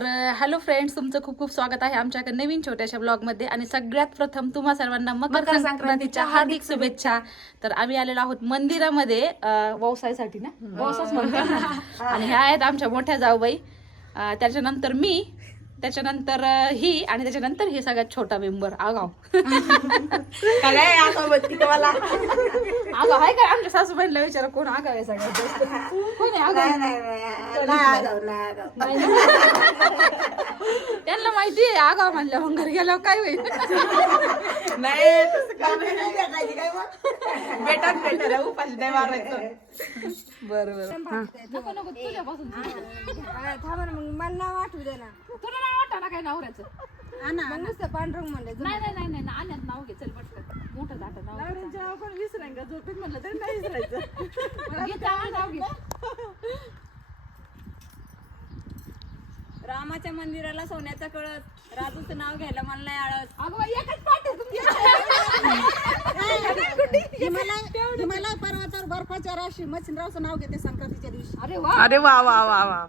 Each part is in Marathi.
तर हॅलो फ्रेंड्स तुमचं खूप खूप स्वागत आहे आमच्या नवीन छोट्याशा ब्लॉगमध्ये आणि सगळ्यात प्रथम तुम्हा सर्वांना मकर संक्रांतीच्या हार्दिक शुभेच्छा. तर आम्ही आलेलो आहोत मंदिरामध्ये अं, व्यवसायासाठी ना? व्यवसायच म्हणतो आणि ह्या आहेत आमच्या मोठ्या जाऊबाई. अं, त्याच्यानंतर मी त्याच्यानंतर ही आणि त्याच्यानंतर हे सगळ्यात छोटा मेंबर आगाव. आगाव आहे का? आमच्या सासूबाईंना विचारा कोण आगाव आहे सगळ्यात कोण आहे आगाव? नाही नाही नाही आगाऊ, नाही आगाऊ. त्यांना माहिती आहे आगाव म्हणल्या मग घरी गेल्यावर काय होईल? नाही मारायचं. बरोबर नको नको तुझ्यापासून थांबा ना मग मला नाव आठवू दे ना. तुला वाटा ना काय नवऱ्याचं. मग नुसतं पांढरंग म्हणलं नाही नाही नाही नाही आणण्यात नाव घे चल पटकन. मोठं दाट नाव नाव पण विसराय का झोपेत म्हणलं तरी नाही विसरायचं. घे चांगलं नाव घे. रामाच्या मंदिराला सोन्याचा कळस राजूचं नाव घ्यायला मला नाही आळस. अगं बाई, एकच पाठ आहे तुमची हिमालय हिमालय पर्वतावर बर्फाच्या राशी मच्छिंद्रावचं नाव घेते संक्रांतीच्या दिवशी. अरे वा. अरे वा वा वा वा.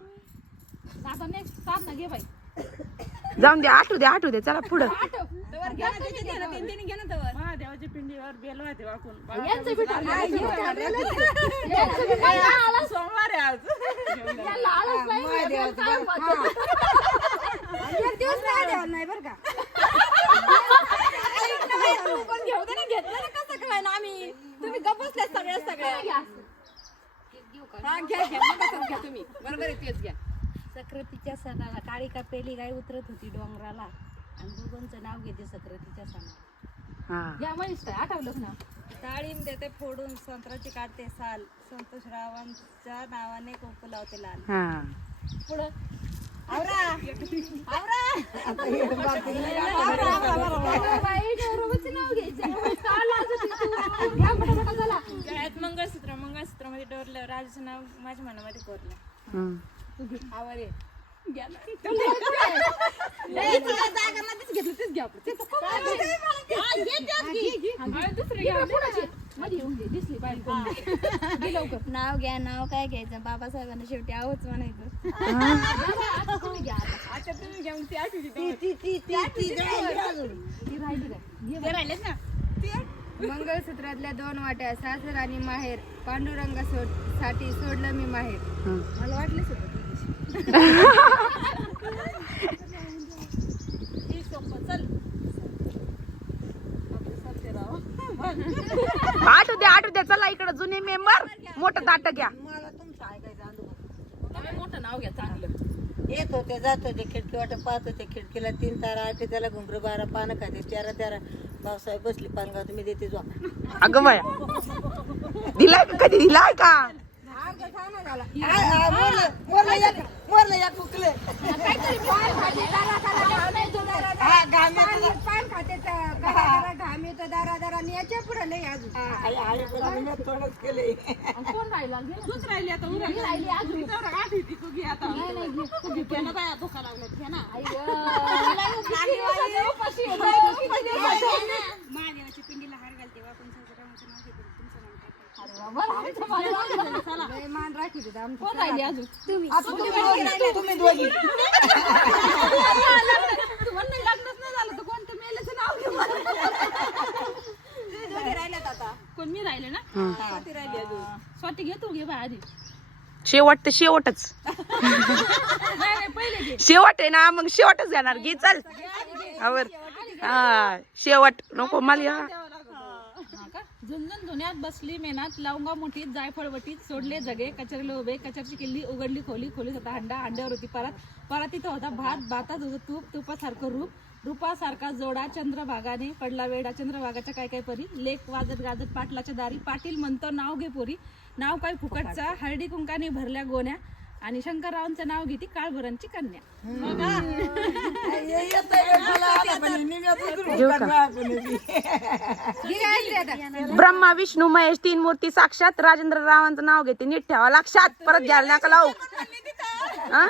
आता नेक्स्ट साथ ना घे बाई. जाऊन दे आठवू दे आठवू दे चला पुढं. महादेवाच्या पिंडीवर बेल वाहते वाकून सोमवार आहे आज नाही, एक दिवस नाही नाही बरं का तू पण घेऊ दे ना घेतलं ना कसं आम्ही तुम्ही गप बसल्या सगळ्या सगळ्या हा घ्या घ्या. मग घ्या तुम्ही बरोबर आहे तेच घ्या. सक्रातीच्या सणाला. काळी का पेली गाय उतरत होती डोंगराला. आणि दोघांचं नाव घेते सक्रातीच्या सणाला. हा. या मनीष काय आठवलंच ना? डाळिंब देते फोडून संत्र्याची काढते साल. संतोष रावांच्या नावाने कोकू लावते लाल. हा. पुढं. आवरा. आवरा. बाई, गौरवाचं नाव घ्यायचं. का लाजत आहे तू? घ्या पटापटा चला. गळ्यात मंगळसूत्र मंगळसूत्रामध्ये डोरलं राजाचं नाव माझ्या मनामध्ये कोरलं. हम्म. आवारे. नाव घ्या नाव काय घ्यायचं? बाबासाहेबांना शेवटी आवच म्हणायचं. मंगळसूत्रातल्या दोन वाट्या सासर आणि माहेर. पांडुरंगा सोडसाठी सोडलं मी माहेर. मला चल आठवू दे आठवू दे चला इकडे जुने मेंबर मोठं दाट घ्या. मला तुमचं ऐकायचं अनुभव तुम्ही मोठं नाव घ्या चांगलं. येत होते जात होते खिडकी वाट पाहत होते खिडकीला तीन तारा आठ त्याला घुंगर बारा पानं खाते तेरा तेरा भाऊसाहेब बसली पानगाव तुम्ही देते झोपा अगं बाया. दिलाय का कधी? दिलाय का? राहिला? आता उरा ही राहिली अजून. गाठी ती तू घे आता नाही, नाही, घे. तू घे ना बाया धोका लागला घे ना आई गं. मला किती दिवसाचं उपाशी आहे बाई, किती दिवसाचं. महादेवाच्या पिंडीला हार घालते वाकून संसाराचं नाव घेते तुमचं नाव टाकते. अरे वा, बरं, आमचं मला चला. लय मान राखी कोण राहिली अजून तुम्ही दोघी नाही, लग्नच नाही झालं तर कोणतं नाव दोघे राहिल्यात आता कोण मी राहिले ना स्वाती राहिली अजून स्वाती घे तू घे आधी शेवट तर शेवटच. शेवट आहे ना मग शेवटच घेणार घे चल. आवर. हा शेवट. नको मला झुंझुन धुण्यात बसली मेनात लवंगा मुठीत जायफळ वटीत सोडले जगे कचरले उभे कचरची किल्ली उघडली खोली खोलीत होता हंडा हंड्यावर होती परत. परातीत होता भात भातात होतं तूप तुपासारखं रूप. रूपासारखा जोडा चंद्रभागाने पडला वेडा चंद्रभागाच्या काय काय परी? लेख वाजत गाजत पाटलाच्या दारी. पाटील म्हणतो नाव घे पोरी. नाव काय फुकटचा? हळदी कुंकाने भरल्या गोण्या. आणि शंकररावांचं नाव घेती काळभरांची कन्या ब्रह्मा विष्णू महेश तीन मूर्ती साक्षात राजेंद्र रावांचं नाव घेते नीट ठेवा लक्षात परत घ्यायला नका लावू हा?